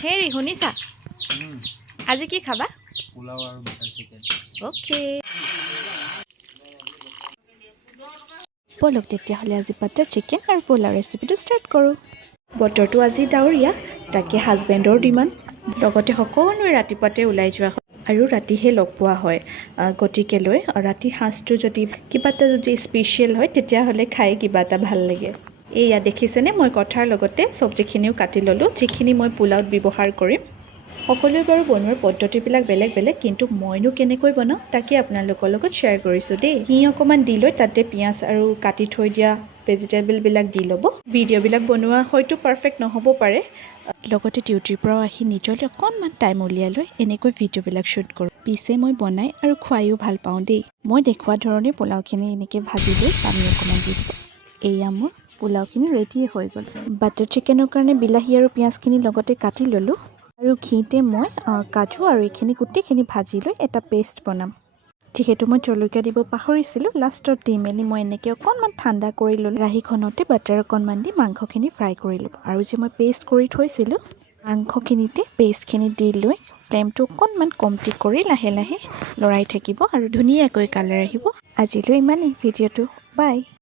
হেৰি শুনিছা আজি কি খাবা পোলাও আৰু বাটাৰ চিকেন ওকে বলক তেতিয়াহ'লে আজি বাটাৰ চিকেন আৰু পোলাও ৰেচিপিটো ষ্টাৰ্ট কৰোঁ বতৰটো আজি ডাৱৰীয়া তাকে হাজবেণ্ডৰ ডিমাণ্ড লগতে সকলোৱে ৰাতিপুৱাতে ওলাই যোৱা হয় আৰু ৰাতিহে লগ পোৱা হয় গতিকেলৈ ৰাতিৰ সাঁজটো যদি কিবা এটা যদি স্পেচিয়েল হয় তেতিয়াহ'লে খাই কিবা এটা ভাল লাগে এয়া দেখিছেনে মই কথাৰ লগতে চব্জিখিনিও কাটি ল'লোঁ যিখিনি মই পোলাওত ব্যৱহাৰ কৰিম সকলোৱে বাৰু বনোৱাৰ পদ্ধতিবিলাক বেলেগ বেলেগ কিন্তু মইনো কেনেকৈ বনাওঁ তাকে আপোনালোকৰ লগত শ্বেয়াৰ কৰিছোঁ দেই অকণমান দি লৈ তাতে পিঁয়াজ আৰু কাটি থৈ দিয়া ভেজিটেবলবিলাক দি ল'ব ভিডিঅ'বিলাক বনোৱা হয়তো পাৰফেক্ট নহ'ব পাৰে লগতে ডিউটিৰ পৰাও আহি নিজলৈ অকণমান টাইম উলিয়াই লৈ এনেকৈ ভিডিঅ'বিলাক শ্বুট কৰোঁ পিছে মই বনাই আৰু খুৱাইও ভাল পাওঁ দেই মই দেখুওৱা ধৰণে পোলাওখিনি এনেকৈ ভাজি লৈ পানী অকণমান দি দিব এয়া মোৰ পোলাওখিনি ৰেডি হৈ গ'ল বাটাৰ চিকেনৰ কাৰণে বিলাহী আৰু পিঁয়াজখিনি লগতে কাটি ল'লোঁ আৰু ঘিতে মই কাজু আৰু এইখিনি গোটেইখিনি ভাজি লৈ এটা পেষ্ট বনাম যিহেতু মই জলকীয়া দিব পাহৰিছিলোঁ লাষ্টত দি মেলি মই এনেকৈ অকণমান ঠাণ্ডা কৰি ল'লোঁ কেৰাহীখনতে বাটাৰ অকণমান দি মাংসখিনি ফ্ৰাই কৰি ল'ব আৰু যে মই পেষ্ট কৰি থৈছিলোঁ মাংসখিনিতে পেষ্টখিনি দি লৈ ফ্লেমটো অকণমান কমটি কৰি লাহে লাহে লৰাই থাকিব আৰু ধুনীয়াকৈ কালাৰ আহিব আজিলৈ ইমানেই ভিডিঅ'টো বাই